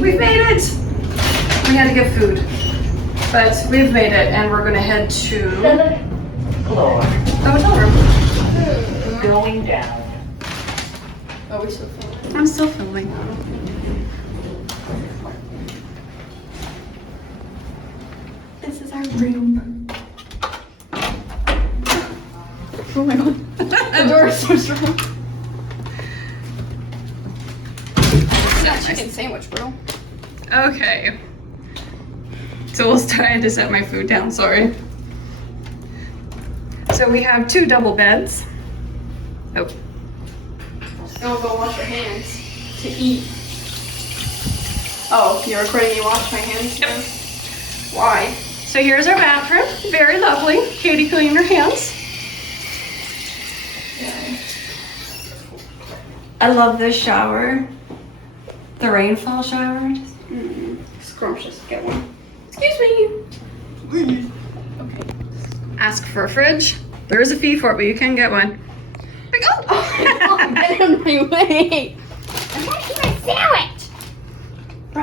We've made it! We had to get food, but we've made it, and we're gonna head to the hotel room. Going down. Are we still filming? I'm still filming. This is our room. Oh my god. The door is so strong. That chicken sandwich, bro. Okay. So we'll start. I had to set my food down, sorry. So we have 2 double beds. Oh. Don't go wash your hands to eat. Oh, you're recording me wash my hands? Yep. Why? So here's our bathroom. Very lovely. Katie cleaned her hands. I love this shower. The rainfall shower. Scrumptious. Get one. Excuse me. Okay. Ask for a fridge. There is a fee for it, but you can get one. Like, oh! Get out of my way. I want to eat my sandwich. Bro.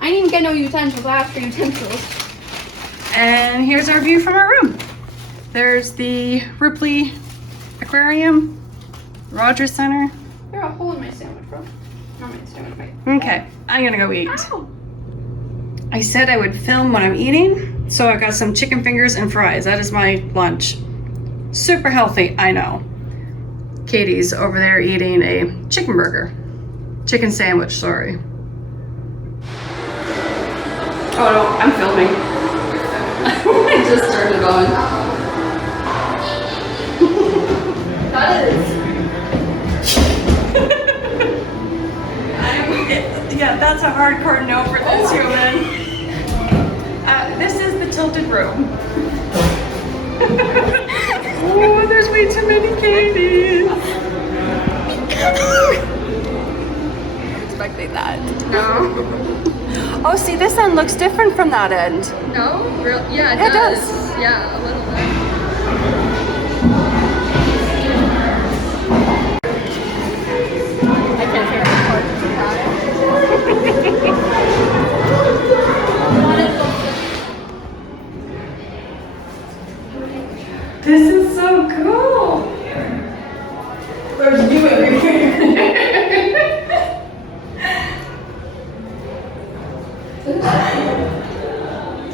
I didn't even get no utensils. I asked for utensils. And here's our view from our room. There's the Ripley Aquarium, Rogers Center. There's a hole in my sandwich, bro. Not my sandwich, mate. Okay, I'm gonna go eat. Ow. I said I would film when I'm eating, so I got some chicken fingers and fries. That is my lunch. Super healthy, I know. Katie's over there eating a chicken burger. Chicken sandwich, sorry. Oh no, I'm filming. I just turned it on. That is. Yeah, that's a hardcore no for this human. This is the tilted room. Oh, there's way too many Katies. Expecting that. No. Oh, see, this end looks different from that end. No? Real? Yeah, It does. Yeah, a little bit. I can't hear the part This is so cool. There's you everywhere.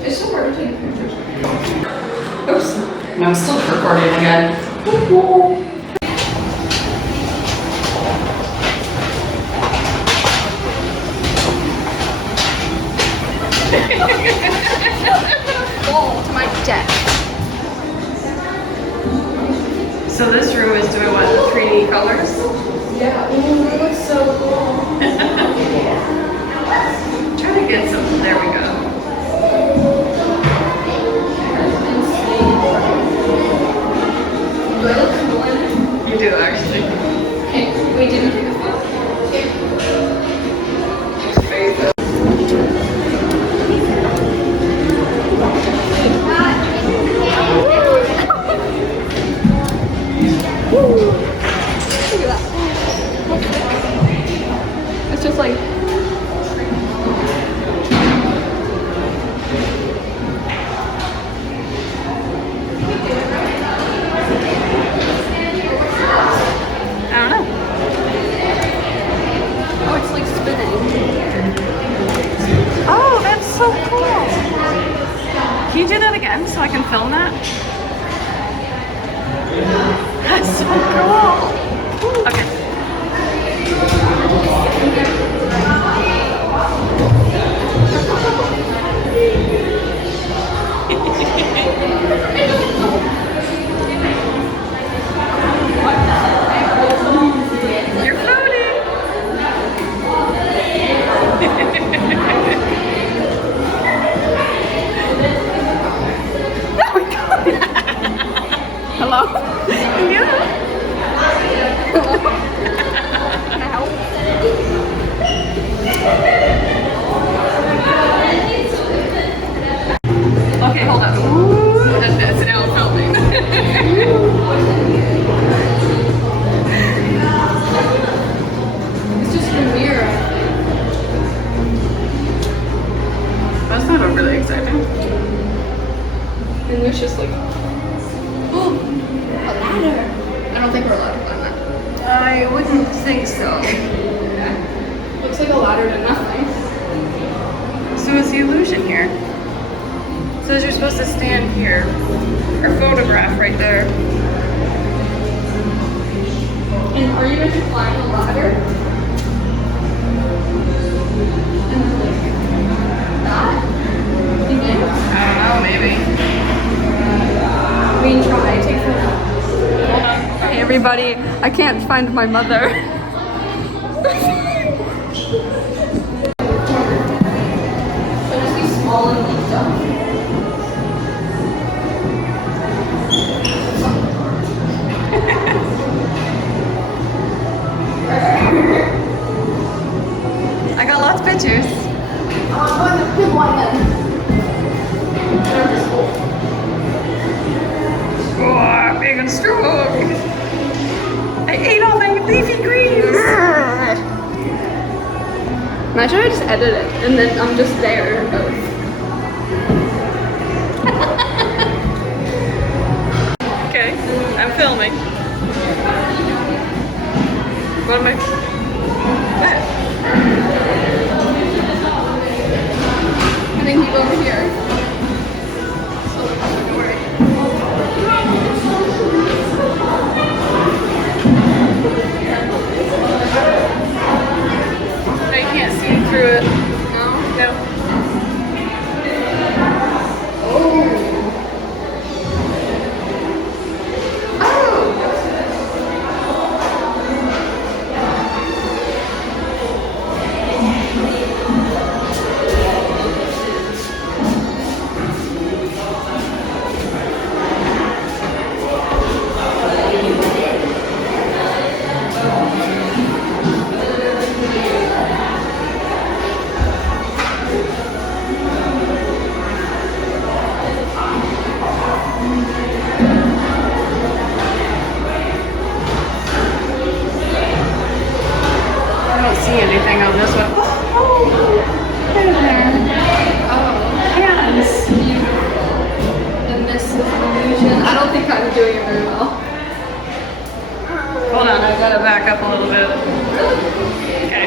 It's so hard to take pictures. Oops. No, I'm still recording again. Fall to my death. So this room is doing what, the 3D colors? Yeah, it looks so cool. Try to get some, there we go. Do I look cool in it? You do actually. Okay, we didn't take a photo. Look at that. It's just like. I don't know. Oh, it's like spinning. Oh, that's so cool. Can you do that again so I can film that? That's so cool. Okay. don't think we're allowed to climb that. I wouldn't think so. Yeah. Looks like a ladder to nothing. So what's the illusion here? It says you're supposed to stand here or photograph right there. And are you going to climb the ladder? And like that? You think? I don't know, maybe. We can try. Take photo. Hey everybody, I can't find my mother. So just be small and linked up. I got lots of pictures. I'm a good one then. Oh, big and strong. I ate all my leafy greens. Imagine I just edit it and then I'm just there. Okay, I'm filming. What am I? What? And then keep over here. Don't worry. I can't see through it. No? No. I don't see anything on this one. Oh, right over there. Hands. And this is an illusion. I don't think I'm doing it very well. Hold on, I gotta back up a little bit. Okay.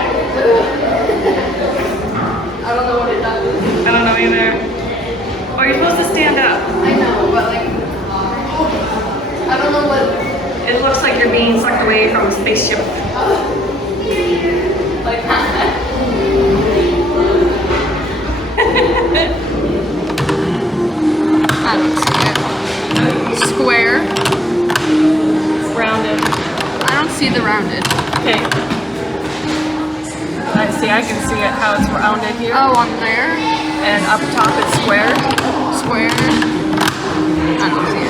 I don't know what it does. I don't know either. Oh, you're supposed to stand up. I know, but like, I don't know what. It looks like you're being sucked away from a spaceship. Like that. I don't see it. Square. Rounded. I don't see the rounded. Okay. I see. I can see it how it's rounded here, Oh, on there. and up top it's square. Square. I don't see it.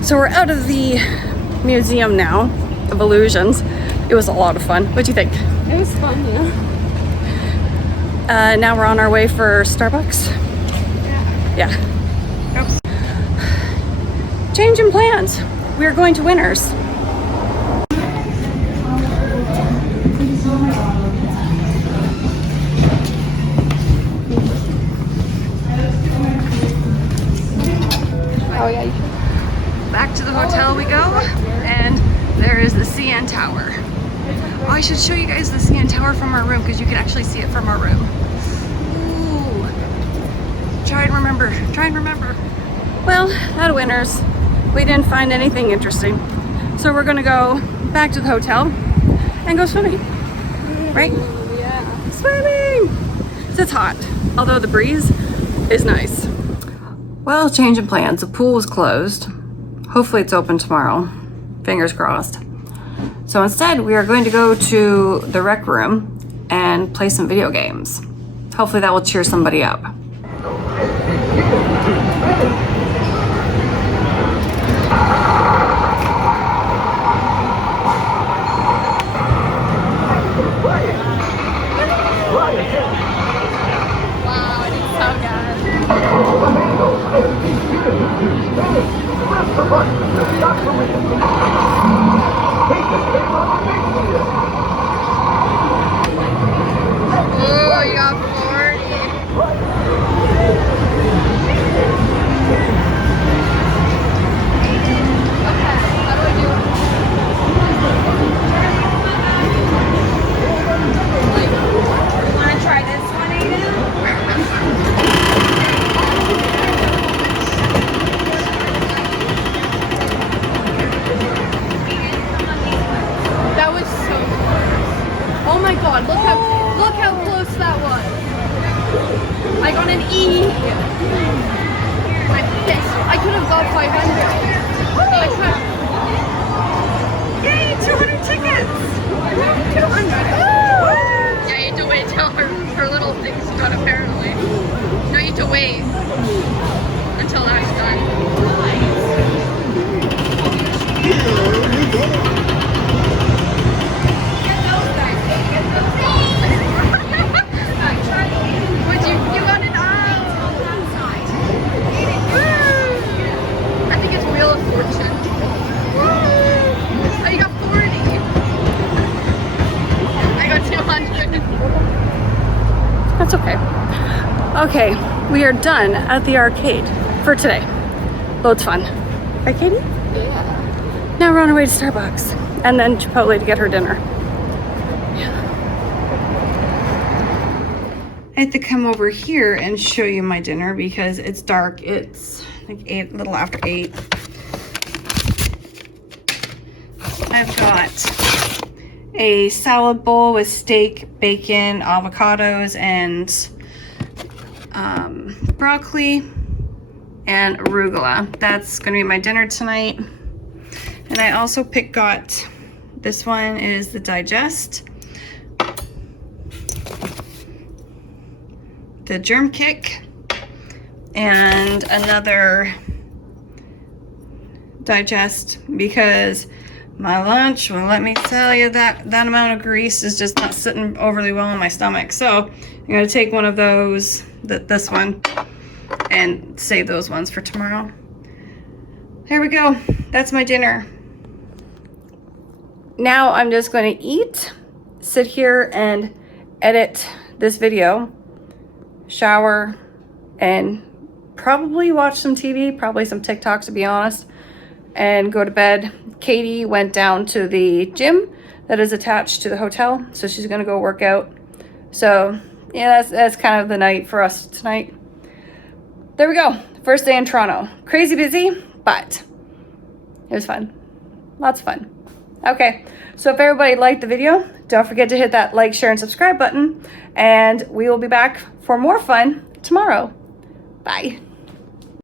So we're out of the museum now of illusions. It was a lot of fun. What do you think? It was fun, yeah. Now we're on our way for Starbucks. Yeah. Oops. Change in plans. We are going to Winners. Oh yeah, you should. Back to the hotel we go, and there is the CN Tower. Oh, I should show you guys the CN Tower from our room because you can actually see it from our room. Ooh. Try and Trying to remember. Well, at Winners, we didn't find anything interesting. So we're gonna go back to the hotel and go swimming. Right? Yeah. Swimming! So it's hot, although the breeze is nice. Well, change in plans. The pool was closed. Hopefully it's open tomorrow. Fingers crossed. So instead, we are going to go to the rec room and play some video games. Hopefully that will cheer somebody up. Wow, it is so good. Oh, you got 40. How do I do it? Want to try this one, Aiden? That was so close. Oh my god, look how close that was. I got an E. I'm pissed. I could have got 500. I could. Yay, 200 tickets! 200. Yeah, you have to wait till her little thing's done apparently. No, you have to wait until that's done. Would you got an eye? I think it's Wheel of Fortune. Oh, you got 40. I got 200. That's okay. Okay, we are done at the arcade for today. Loads fun. Right, Katie? Yeah. Now we're on our way to Starbucks and then Chipotle to get her dinner. I have to come over here and show you my dinner because it's dark. It's like 8, a little after 8. I've got a salad bowl with steak, bacon, avocados, and broccoli and arugula. That's gonna be my dinner tonight. And I also got this one is the digest, the germ kick, and another digest because my lunch, well, let me tell you, that amount of grease is just not sitting overly well in my stomach. So I'm gonna take one of those, this one, and save those ones for tomorrow. There we go. That's my dinner. Now I'm just going to eat, sit here and edit this video, shower, and probably watch some TV, probably some TikToks to be honest, and go to bed. Katie went down to the gym that is attached to the hotel, so she's going to go work out. So yeah, that's kind of the night for us tonight. There we go. First day in Toronto. Crazy busy, but it was fun. Lots of fun. Okay, so if everybody liked the video, don't forget to hit that like, share, and subscribe button, and we will be back for more fun tomorrow. Bye.